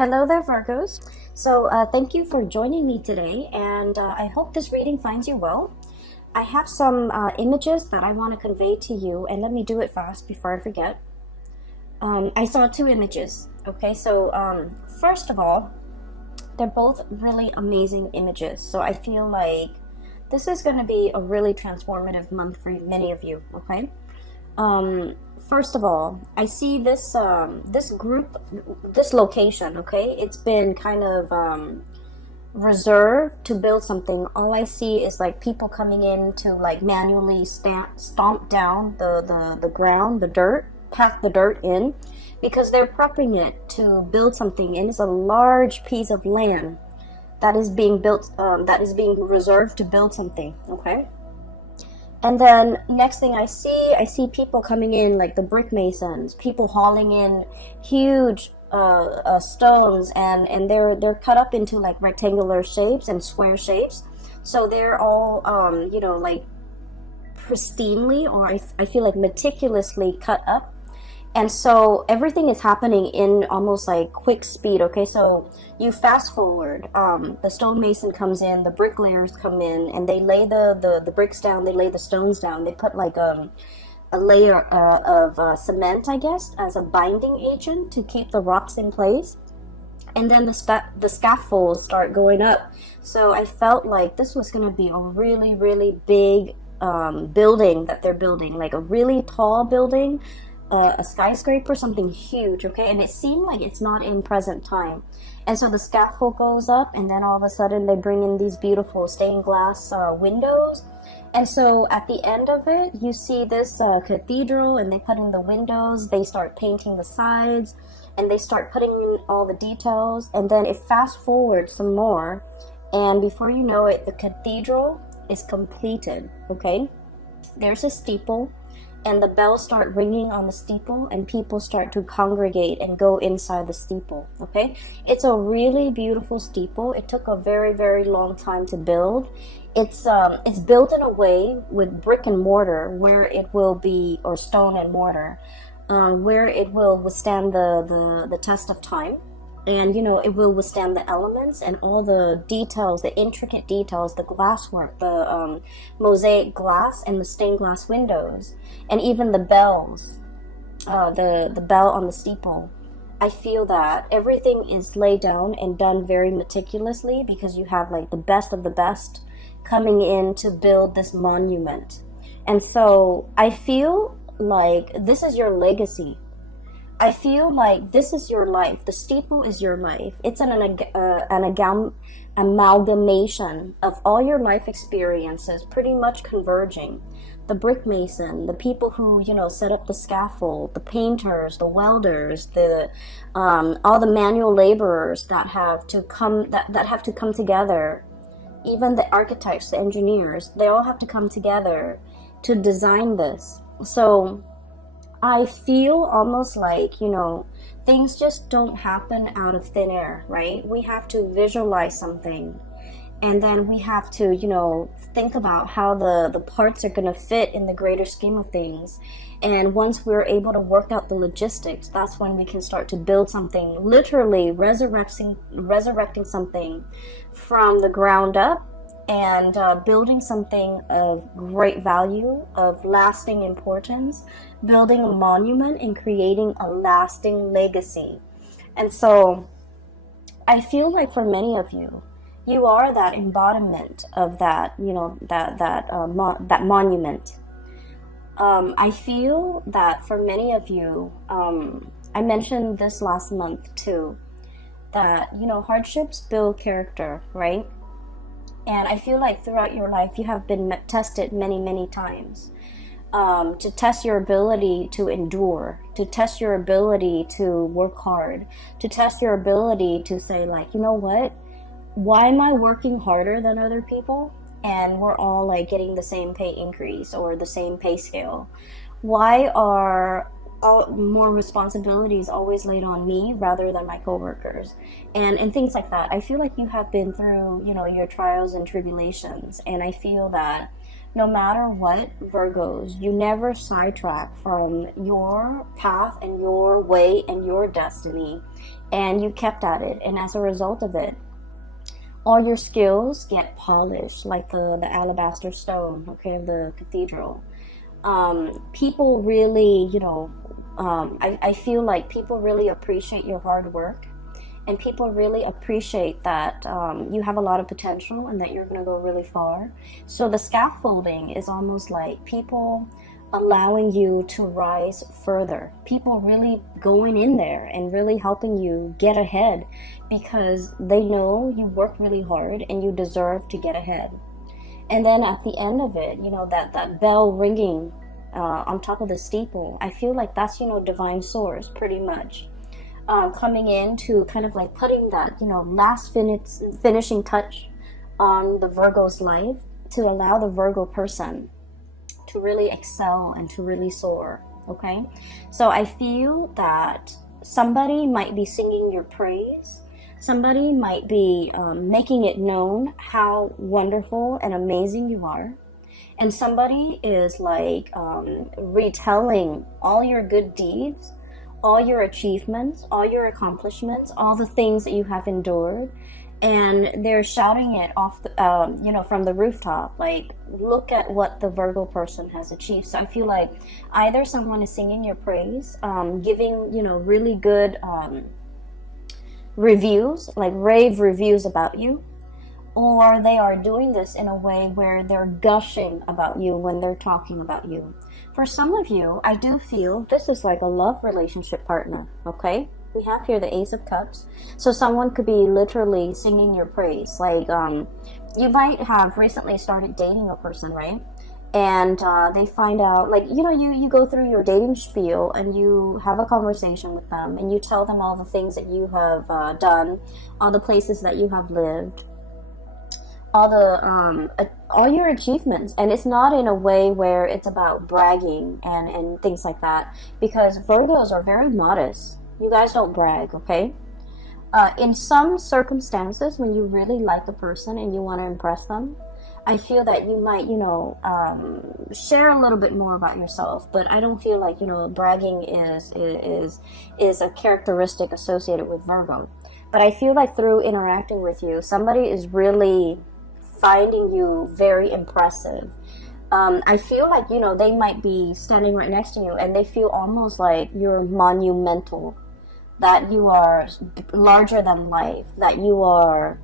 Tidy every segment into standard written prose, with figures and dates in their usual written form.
Hello there, Virgos. Thank you for joining me today, and I hope this reading finds you well. I have some images that I want to convey to you, and let me do it fast before I forget. I saw two images. Okay, first of all, they're both really amazing images. So I feel like this is going to be a really transformative month for many of you. Okay. First of all, I see this group, this location. Okay, it's been kind of reserved to build something. All I see is like people coming in to like manually stomp down the ground, the dirt, pack the dirt in, because they're prepping it to build something, and it's a large piece of land that is being built, that is being reserved to build something. Okay. And then next thing I see people coming in, like the brick masons, people hauling in huge stones, and they're cut up into like rectangular shapes and square shapes. So they're all like pristinely, or I feel like meticulously cut up. And so everything is happening in almost like quick speed. Okay, so you fast forward, the stonemason comes in, the bricklayers come in, and they lay the bricks down, they lay the stones down, they put like a layer of cement, I guess, as a binding agent to keep the rocks in place. And then the scaffolds start going up. So I felt like this was going to be a really, really big building that they're building, like a really tall building, a skyscraper, something huge. Okay, and it seemed like it's not in present time. And so the scaffold goes up, and then all of a sudden they bring in these beautiful stained glass windows. And so at the end of it, you see this cathedral, and they put in the windows, they start painting the sides, and they start putting in all the details. And then it fast forwards some more, and before you know it, the cathedral is completed. Okay, there's a steeple, and the bells start ringing on the steeple, and people start to congregate and go inside the steeple. Okay, it's a really beautiful steeple. It took a very, very long time to build. It's built in a way with brick and mortar, where it will be, or stone and mortar, where it will withstand the test of time. And it will withstand the elements and all the details, the intricate details, the glasswork, the mosaic glass, and the stained glass windows, and even the bells, the bell on the steeple. I feel that everything is laid down and done very meticulously, because you have like the best of the best coming in to build this monument. And so I feel like this is your legacy. I feel like this is your life. The steeple is your life. It's an amalgamation of all your life experiences, pretty much converging. The brick mason, the people who set up the scaffold, the painters, the welders, all the manual laborers that have to come together. Even the architects, the engineers, they all have to come together to design this. So I feel almost like, things just don't happen out of thin air, right? We have to visualize something, and then we have to, think about how the parts are going to fit in the greater scheme of things. And once we're able to work out the logistics, that's when we can start to build something, literally resurrecting something from the ground up, and building something of great value, of lasting importance, building a monument and creating a lasting legacy. And so I feel like for many of you, you are that embodiment of that, that monument. I feel that for many of you, I mentioned this last month too, that, hardships build character, right? And I feel like throughout your life, you have been tested many, many times, to test your ability to endure, to test your ability to work hard, to test your ability to say, like, you know what? Why am I working harder than other people? And we're all like getting the same pay increase or the same pay scale. Why are more responsibilities always laid on me rather than my coworkers, and things like that? I feel like you have been through, your trials and tribulations, and I feel that no matter what, Virgos, you never sidetrack from your path and your way and your destiny. and you kept at it, and as a result of it, all your skills get polished like the alabaster stone, okay, of the cathedral. People really, I feel like people really appreciate your hard work, and people really appreciate that you have a lot of potential and that you're going to go really far. So the scaffolding is almost like people allowing you to rise further, people really going in there and really helping you get ahead, because they know you work really hard and you deserve to get ahead. And then at the end of it, that bell ringing on top of the steeple, I feel like that's, divine source pretty much. Coming in to kind of like putting that, last finishing touch on the Virgo's life, to allow the Virgo person to really excel and to really soar, okay? So I feel that somebody might be singing your praise. Somebody might be making it known how wonderful and amazing you are. And somebody is like retelling all your good deeds, all your achievements, all your accomplishments, all the things that you have endured. And they're shouting it off, from the rooftop, like, look at what the Virgo person has achieved. So I feel like either someone is singing your praise, giving, really good reviews, like rave reviews about you, or they are doing this in a way where they're gushing about you when they're talking about you. For some of you, I do feel this is like a love relationship partner, okay? We have here the Ace of Cups. So someone could be literally singing your praise. Like, you might have recently started dating a person, right? And they find out, like, you go through your dating spiel and you have a conversation with them and you tell them all the things that you have done, all the places that you have lived, all your achievements. And it's not in a way where it's about bragging and things like that, because Virgos are very modest. You guys don't brag, okay? In some circumstances, when you really like a person and you want to impress them, I feel that you might, share a little bit more about yourself. But I don't feel like, bragging is a characteristic associated with Virgo. But I feel like through interacting with you, somebody is really finding you very impressive. I feel like, they might be standing right next to you and they feel almost like you're monumental, that you are larger than life, that you are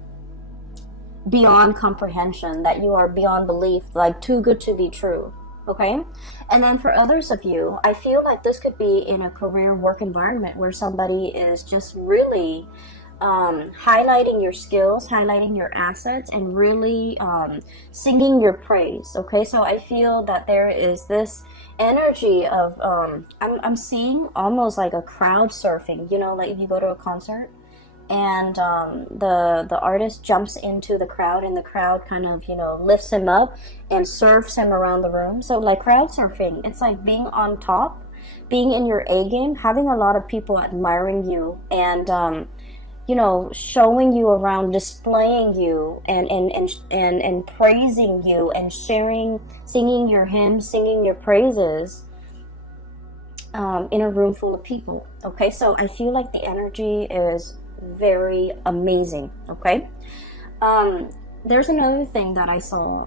beyond comprehension, that you are beyond belief, like too good to be true, okay? And then for others of you, I feel like this could be in a career work environment where somebody is just really highlighting your skills, highlighting your assets, and really singing your praise, okay? So I feel that there is this energy of I'm seeing almost like a crowd surfing, like if you go to a concert and the artist jumps into the crowd and the crowd kind of lifts him up and surfs him around the room. So like crowd surfing, it's like being on top, being in your A game, having a lot of people admiring you and showing you around, displaying you and praising you and sharing, singing your hymns, singing your praises in a room full of people, okay? So I feel like the energy is very amazing, okay? There's another thing that I saw.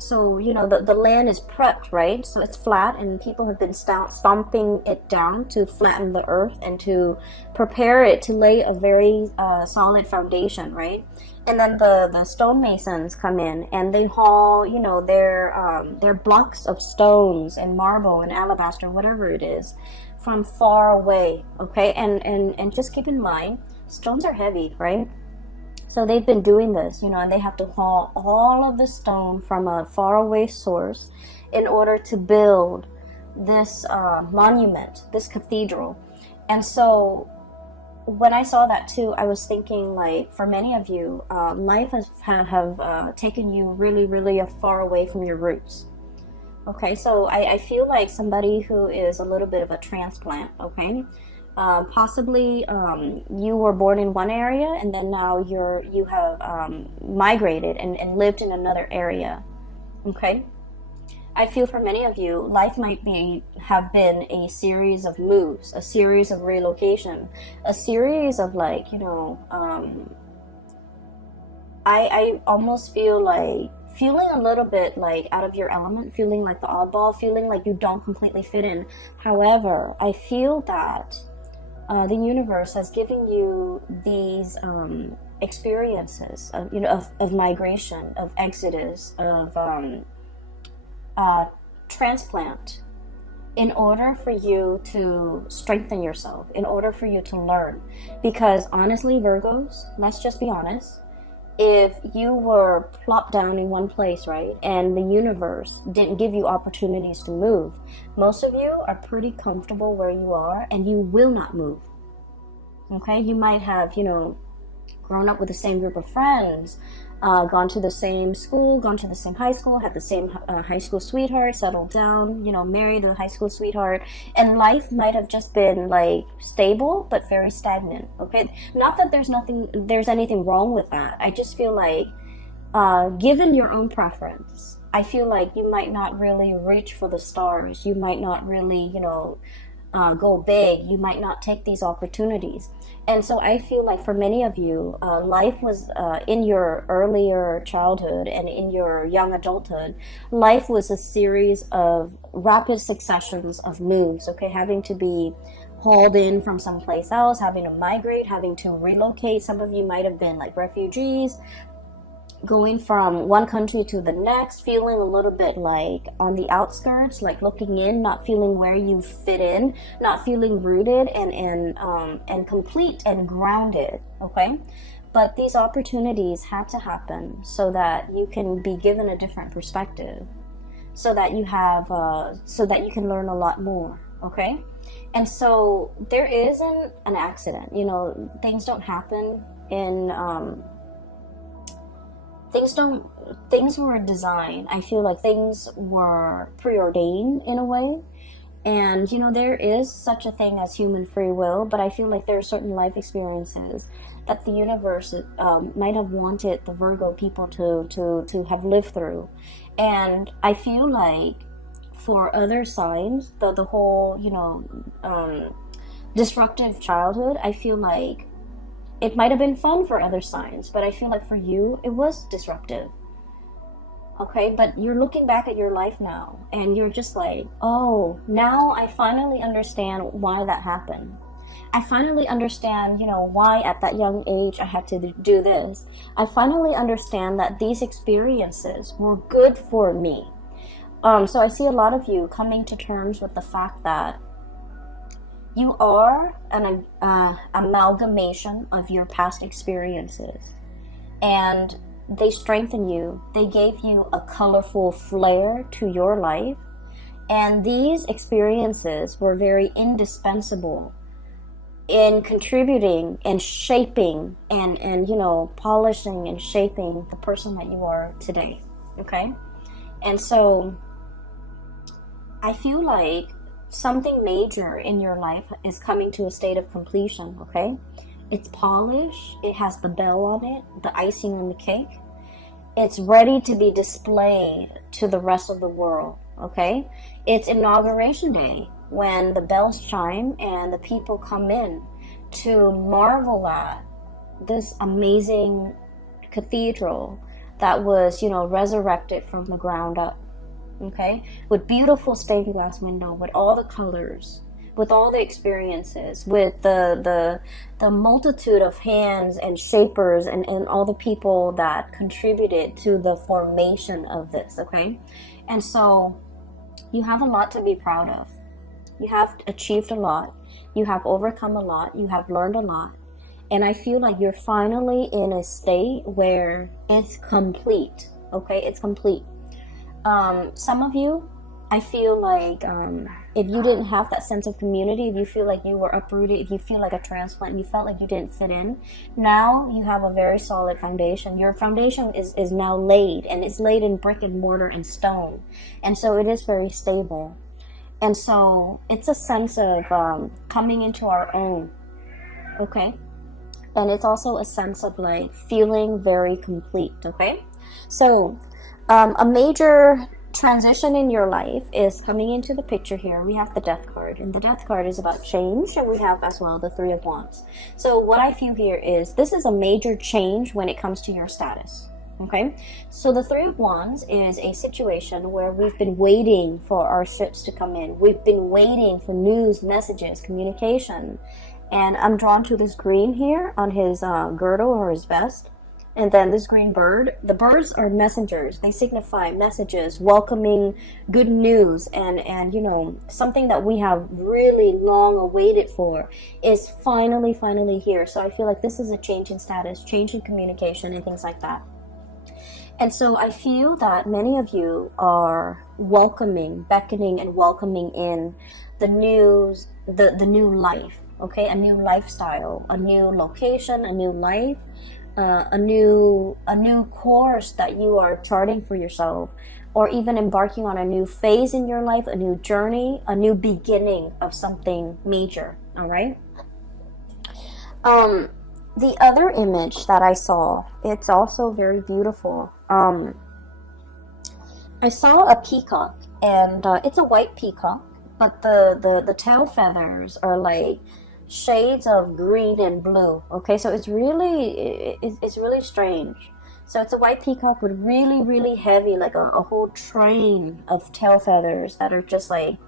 So, the land is prepped, right? So it's flat and people have been stomping it down to flatten the earth and to prepare it to lay a very solid foundation, right? And then the stonemasons come in and they haul, their blocks of stones and marble and alabaster, whatever it is, from far away, okay? And just keep in mind, stones are heavy, right? So they've been doing this, and they have to haul all of the stone from a faraway source in order to build this monument, this cathedral. And so when I saw that too, I was thinking, like, for many of you, life have taken you really, really far away from your roots. Okay, so I feel like somebody who is a little bit of a transplant, okay? Possibly you were born in one area and then now you have migrated and lived in another area, okay? I feel for many of you, life might have been a series of moves, a series of relocation, a series of like, I almost feel like feeling a little bit like out of your element, feeling like the oddball, feeling like you don't completely fit in. However, I feel that the universe has given you these experiences of migration, of exodus, of transplant, in order for you to strengthen yourself, in order for you to learn. Because honestly, Virgos, let's just be honest, if you were plopped down in one place, right, and the universe didn't give you opportunities to move, most of you are pretty comfortable where you are and you will not move. Okay, you might have, grown up with the same group of friends, gone to the same school, gone to the same high school, had the same high school sweetheart, settled down, married a high school sweetheart, and life might have just been like stable but very stagnant. Okay, not that there's anything wrong with that. I just feel like given your own preference, I feel like you might not really reach for the stars. You might not really go big. You might not take these opportunities. And so I feel like for many of you, life was in your earlier childhood and in your young adulthood, life was a series of rapid successions of moves, okay, having to be hauled in from someplace else, having to migrate, having to relocate. Some of you might have been like refugees, going from one country to the next, feeling a little bit like on the outskirts, like looking in, not feeling where you fit in, not feeling rooted and complete and grounded. Okay, but these opportunities had to happen so that you can be given a different perspective, so that you can learn a lot more. Okay, and so there isn't an accident. Things don't happen in things were designed. I feel like things were preordained in a way. And there is such a thing as human free will, but I feel like there are certain life experiences that the universe might have wanted the Virgo people to have lived through. And I feel like for other signs, the whole disruptive childhood, I feel like it might have been fun for other signs, but I feel like for you, it was disruptive. Okay, but you're looking back at your life now, and you're just like, oh, now I finally understand why that happened. I finally understand, why at that young age I had to do this. I finally understand that these experiences were good for me. So I see a lot of you coming to terms with the fact that you are an amalgamation of your past experiences, and they strengthen you. They gave you a colorful flair to your life, and these experiences were very indispensable in contributing and shaping and polishing and shaping the person that you are today. Okay, and so I feel like something major in your life is coming to a state of completion. Okay, it's polished, it has the bell on it, the icing on the cake, it's ready to be displayed to the rest of the world. Okay, it's inauguration day, when the bells chime and the people come in to marvel at this amazing cathedral that was resurrected from the ground up. Okay, with beautiful stained glass window, with all the colors, with all the experiences, with the multitude of hands and shapers and all the people that contributed to the formation of this. Okay, and so you have a lot to be proud of. You have achieved a lot, you have overcome a lot, you have learned a lot, and I feel like you're finally in a state where it's complete. Okay, it's complete. Some of you, I feel like if you didn't have that sense of community, if you feel like you were uprooted, if you feel like a transplant, you felt like you didn't fit in, now you have a very solid foundation. Your foundation is now laid, and it's laid in brick and mortar and stone, and so it is very stable. And so it's a sense of coming into our own. Okay, and it's also a sense of like feeling very complete. Okay, so a major transition in your life is coming into the picture here. We have the Death card, and the Death card is about change, and we have as well the Three of Wands. So what I feel here is this is a major change when it comes to your status. Okay, so the Three of Wands is a situation where we've been waiting for our ships to come in. We've been waiting for news, messages, communication. And I'm drawn to this green here on his girdle or his vest. And then this green bird. The birds are messengers. They signify messages, welcoming good news. And you know, something that we have really long awaited for is finally here. So I feel like this is a change in status, change in communication, and things like that. And so I feel that many of you are welcoming, beckoning and welcoming in the news, the new life, okay? A new lifestyle, a new location, a new life, a new course that you are charting for yourself, or even embarking on a new phase in your life, a new journey, a new beginning of something major, all right? The other image that I saw, it's also very beautiful. I saw a peacock, and it's a white peacock, but the tail feathers are like shades of green and blue. Okay, so it's really strange. So it's a white peacock with really heavy, like a whole train of tail feathers that are just like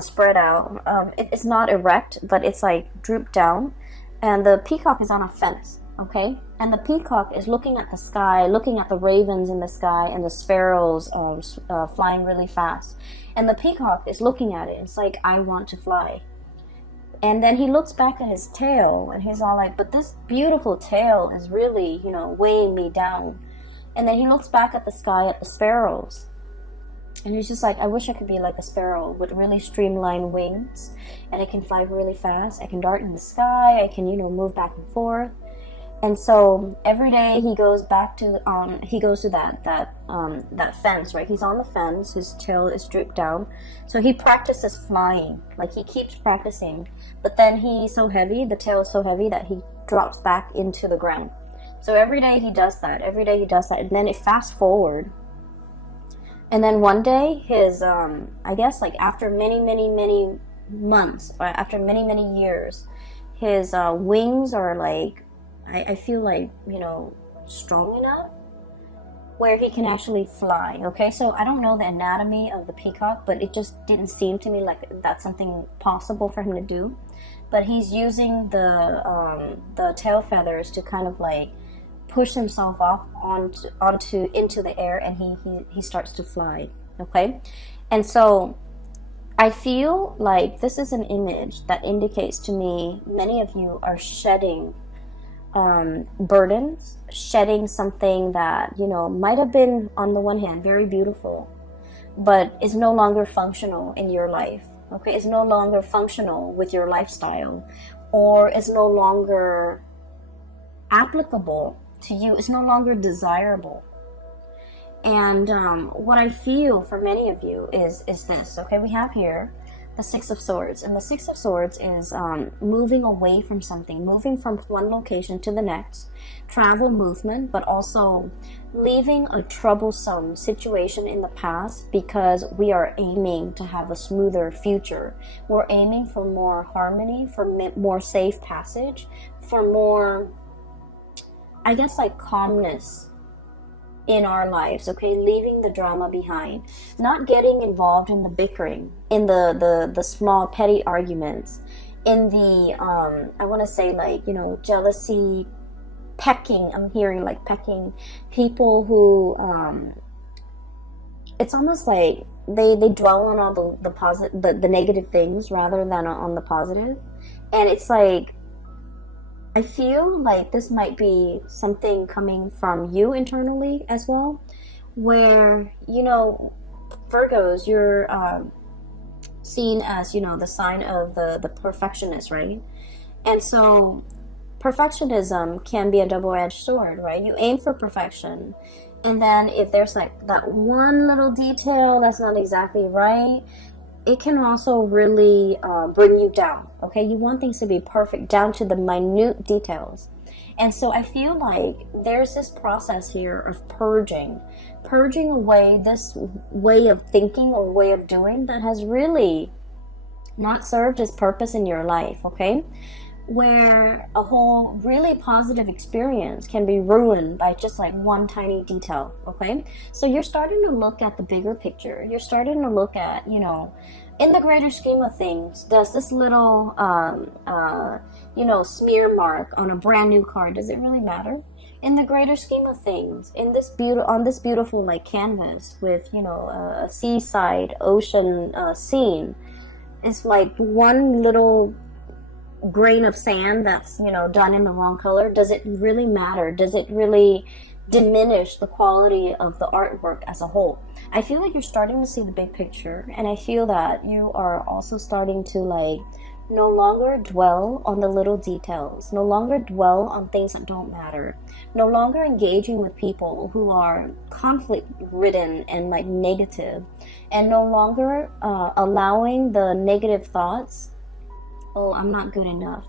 spread out. It's not erect, but it's like drooped down. And the peacock is on a fence, okay? And the peacock is looking at the sky, looking at the ravens in the sky and the sparrows flying really fast. And the peacock is looking at it. It's like, I want to fly. And then he looks back at his tail, and he's all like, but this beautiful tail is really, you know, weighing me down. And then he looks back at the sky, at the sparrows. And he's just like, I wish I could be like a sparrow with really streamlined wings, and I can fly really fast. I can dart in the sky. I can, you know, move back and forth. And so every day he goes back to that fence, right? He's on the fence. His tail is drooped down, so he practices flying. Like, he keeps practicing, but then he's so heavy. The tail is so heavy that he drops back into the ground. So every day he does that. And then it fast forward. And then one day, his, I guess, like, after many months, or after many years, his wings are, like, I feel like, you know, strong enough where he can actually fly, okay? So I don't know the anatomy of the peacock, but it just didn't seem to me like that's something possible for him to do. But he's using the tail feathers to kind of, like, push himself off into the air, and he starts to fly, okay? And so I feel like this is an image that indicates to me many of you are shedding burdens, shedding something that, you know, might have been, on the one hand, very beautiful, but is no longer functional in your life, okay? It's no longer functional with your lifestyle, or is no longer applicable to you. It's no longer desirable. And what I feel for many of you is this, okay? We have here the Six of Swords, and the Six of Swords is moving away from something, moving from one location to the next, travel, movement, but also leaving a troublesome situation in the past, because we are aiming to have a smoother future. We're aiming for more harmony, for more safe passage, for more, I guess, like, calmness in our lives, okay? Leaving the drama behind, not getting involved in the bickering, in the small petty arguments, in the I want to say, like, you know, jealousy, pecking. I'm hearing, like, pecking, people who it's almost like they dwell on all the negative things rather than on the positive. And it's like, I feel like this might be something coming from you internally as well, where, you know, Virgos, you're seen as, you know, the sign of the perfectionist, right? And so perfectionism can be a double-edged sword, right? You aim for perfection, and then if there's, like, that one little detail that's not exactly right, it can also really bring you down, okay? You want things to be perfect down to the minute details. And so I feel like there's this process here of purging away this way of thinking or way of doing that has really not served its purpose in your life, okay? Where a whole really positive experience can be ruined by just like one tiny detail, okay? So you're starting to look at the bigger picture. You're starting to look at, you know, in the greater scheme of things, does this little, you know, smear mark on a brand new car, does it really matter? In the greater scheme of things, in this on this beautiful like canvas with, you know, a seaside ocean scene, it's like one little grain of sand that's, you know, done in the wrong color. Does it really matter? Does it really diminish the quality of the artwork as a whole? I feel like you're starting to see the big picture, and I feel that you are also starting to like no longer dwell on the little details, no longer dwell on things that don't matter, no longer engaging with people who are conflict ridden and like negative, and no longer allowing the negative thoughts, oh, I'm not good enough,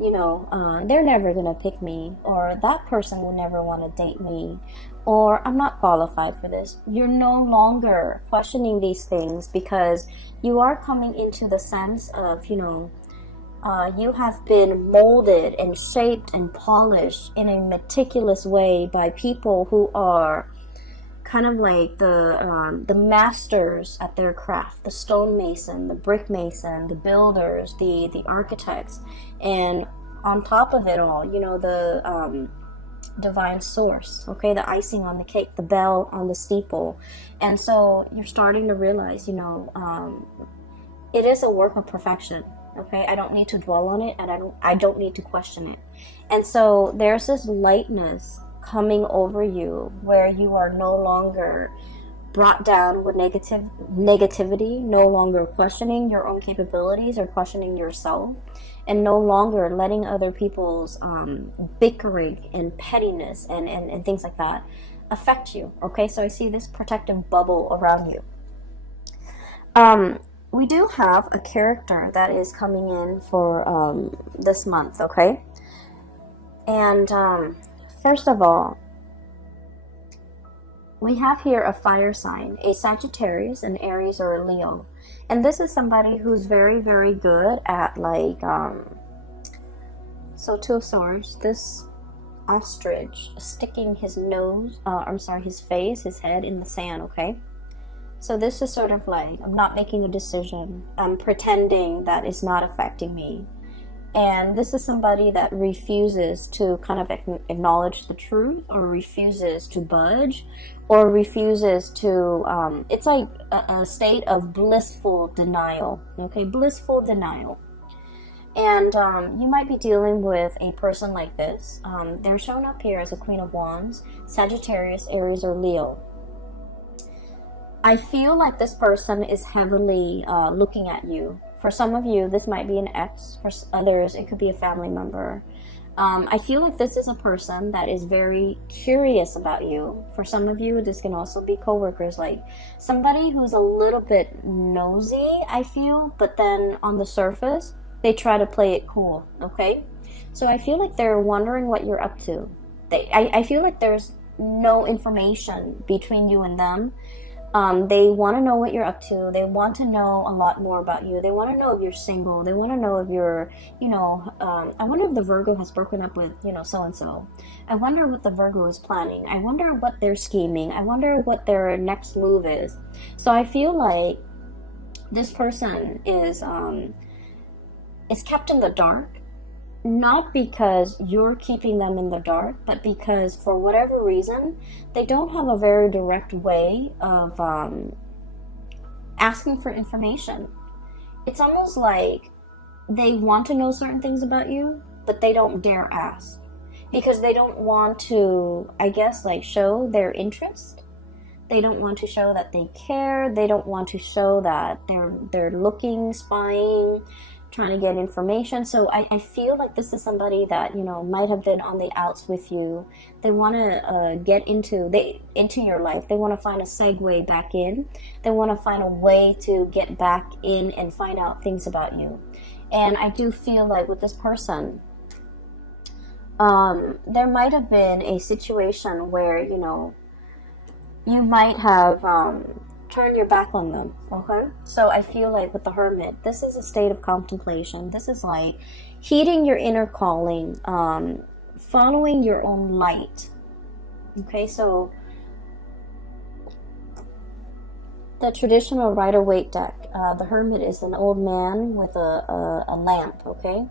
you know, they're never gonna pick me, or that person will never want to date me, or I'm not qualified for this. You're no longer questioning these things because you are coming into the sense of, you know, you have been molded and shaped and polished in a meticulous way by people who are kind of like the masters at their craft, the stonemason, the brick mason, the builders, the architects, and on top of it all, you know, the divine source, okay, the icing on the cake, the bell on the steeple. And so you're starting to realize, you know, it is a work of perfection, okay? I don't need to dwell on it, and I don't need to question it. And so there's this lightness coming over you where you are no longer brought down with negativity, no longer questioning your own capabilities or questioning yourself, and no longer letting other people's bickering and pettiness and things like that affect you, okay? So I see this protective bubble around you. We do have a character that is coming in for this month, okay? And first of all, we have here a fire sign, a Sagittarius, an Aries, or a Leo. And this is somebody who's very, very good at like, so Two of Swords, this ostrich sticking his nose, his face, his head in the sand, okay? So this is sort of like, I'm not making a decision. I'm pretending that it's not affecting me. And this is somebody that refuses to kind of acknowledge the truth, or refuses to budge, or refuses to, it's like a state of blissful denial, okay? Blissful denial. And you might be dealing with a person like this. They're shown up here as a Queen of Wands, Sagittarius, Aries, or Leo. I feel like this person is heavily looking at you. For some of you, this might be an ex. For others, it could be a family member. I feel like this is a person that is very curious about you. For some of you, this can also be coworkers, like somebody who's a little bit nosy, I feel, but then on the surface, they try to play it cool, okay? So I feel like they're wondering what you're up to. I feel like there's no information between you and them. They want to know what you're up to. They want to know a lot more about you. They want to know if you're single. They want to know if you're, you know, I wonder if the Virgo has broken up with, you know, so-and-so. I wonder what the Virgo is planning. I wonder what they're scheming. I wonder what their next move is. So I feel like this person is kept in the dark. Not because you're keeping them in the dark, but because for whatever reason, they don't have a very direct way of asking for information. It's almost like they want to know certain things about you, but they don't dare ask. Because they don't want to, I guess, like show their interest. They don't want to show that they care. They don't want to show that they're looking, spying, trying to get information. So I feel like this is somebody that, you know, might have been on the outs with you. They want to get into your life. They want to find a segue back in. They want to find a way to get back in and find out things about you. And I do feel like with this person, There might have been a situation where, you might have turned your back on them, okay? So I feel like with the Hermit, this is a state of contemplation. This is like heeding your inner calling, following your own light, okay? So the traditional Rider-Waite deck, the Hermit is an old man with a lamp, okay?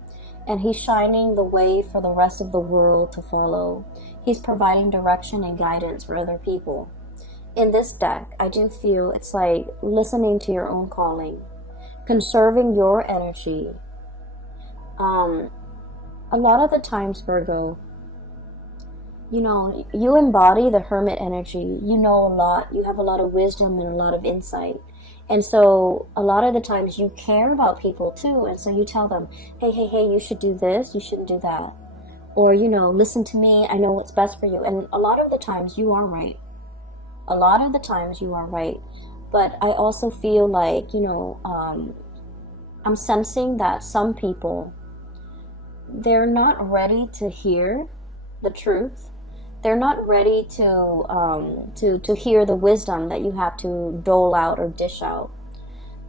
And he's shining the way for the rest of the world to follow. He's providing direction and guidance for other people. In this deck, I do feel it's like listening to your own calling, conserving your energy. A lot of the times, Virgo, you embody the Hermit energy. You know a lot. You have a lot of wisdom and a lot of insight. And so a lot of the times you care about people too. And so you tell them, hey, you should do this. You shouldn't do that. Or, listen to me. I know what's best for you. And a lot of the times you are right. A lot of the times you are right. But I also feel like, I'm sensing that some people, they're not ready to hear the truth. They're not ready to hear the wisdom that you have to dole out or dish out.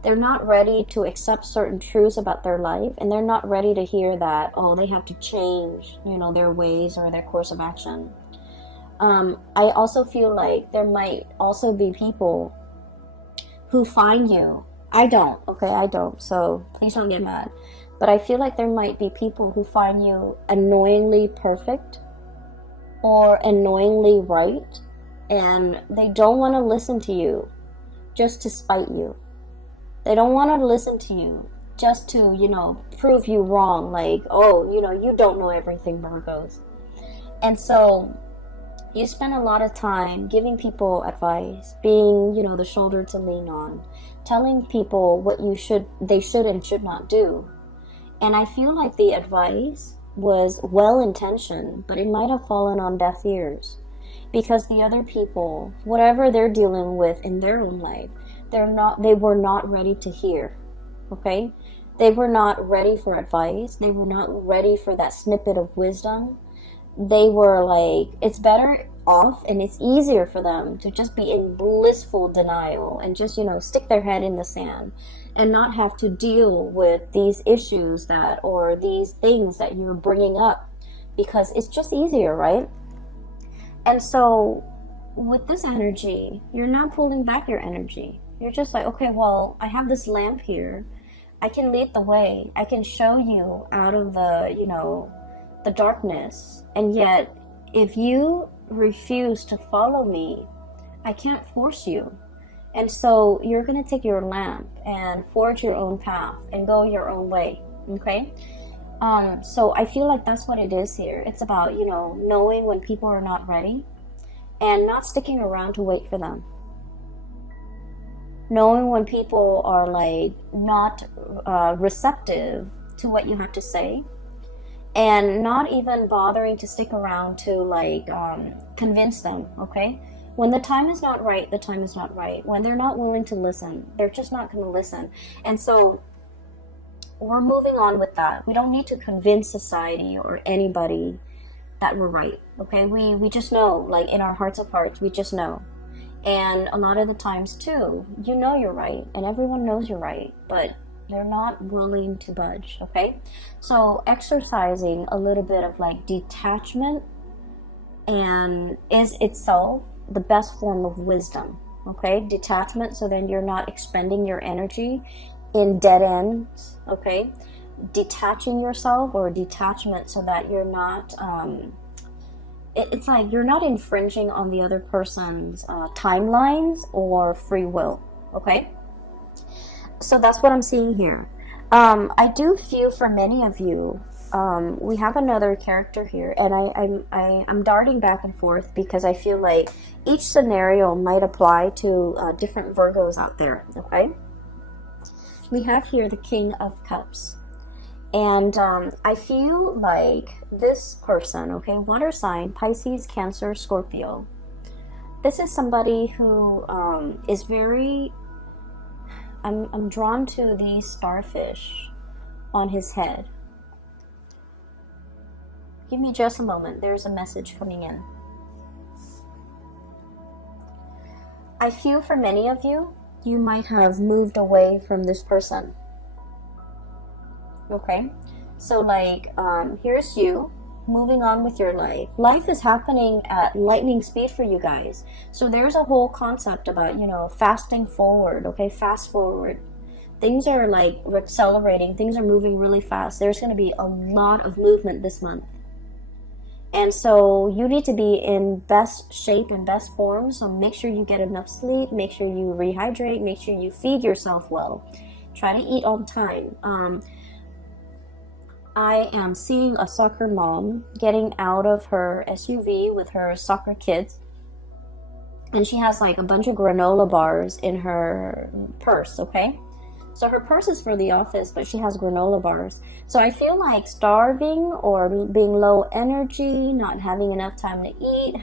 They're not ready to accept certain truths about their life, and they're not ready to hear that, they have to change, their ways or their course of action. I also feel like there might also be people who find you. I don't, so please don't get mad. But I feel like there might be people who find you annoyingly perfect or annoyingly right, and they don't want to listen to you just to spite you. They don't want to listen to you just to, prove you wrong, like, you don't know everything, Virgos. And so you spend a lot of time giving people advice, being, the shoulder to lean on, telling people what they should and should not do. And I feel like the advice was well-intentioned, but it might have fallen on deaf ears, because the other people, whatever they're dealing with in their own life, they were not ready to hear, okay? They were not ready for advice. They were not ready for that snippet of wisdom. They were like, it's better off and it's easier for them to just be in blissful denial and just, stick their head in the sand and not have to deal with these issues or these things that you're bringing up, because it's just easier, right? And so with this energy, you're not pulling back your energy. You're just like, okay, well, I have this lamp here. I can lead the way. I can show you out of the darkness. And yet, if you refuse to follow me, I can't force you. And so you're going to take your lamp and forge your own path and go your own way, okay? So I feel like that's what it is here. It's about, knowing when people are not ready and not sticking around to wait for them. Knowing when people are like not receptive to what you have to say, and not even bothering to stick around to like convince them, okay? When the time is not right, the time is not right. When they're not willing to listen, they're just not going to listen. And so we're moving on with that. We don't need to convince society or anybody that we're right, okay? We just know, like in our hearts of hearts, we just know. And a lot of the times too, you're right, and everyone knows you're right, but they're not willing to budge, okay? So exercising a little bit of like detachment and is itself the best form of wisdom, okay? Detachment, so then you're not expending your energy in dead ends, okay? Detaching yourself, or detachment, so that you're not it's like you're not infringing on the other person's timelines or free will, okay? So that's what I'm seeing here. I do feel for many of you, we have another character here, and I'm darting back and forth because I feel like each scenario might apply to different Virgos out there, okay? We have here the King of Cups. And I feel like this person, okay, water sign, Pisces, Cancer, Scorpio. This is somebody who is very... I'm drawn to the starfish on his head. Give me just a moment. There's a message coming in. I feel for many of you, you might have moved away from this person. Okay? So like, here's you moving on with your life. Life is happening at lightning speed for you guys. So there's a whole concept about, you know, fasting forward, okay? Fast forward. Things are like accelerating. Things are moving really fast. There's going to be a lot of movement this month. And so you need to be in best shape and best form. So make sure you get enough sleep. Make sure you rehydrate. Make sure you feed yourself well. Try to eat on time. I am seeing a soccer mom getting out of her SUV with her soccer kids. And she has like a bunch of granola bars in her purse, okay? So her purse is for the office, but she has granola bars. So I feel like starving or being low energy, not having enough time to eat,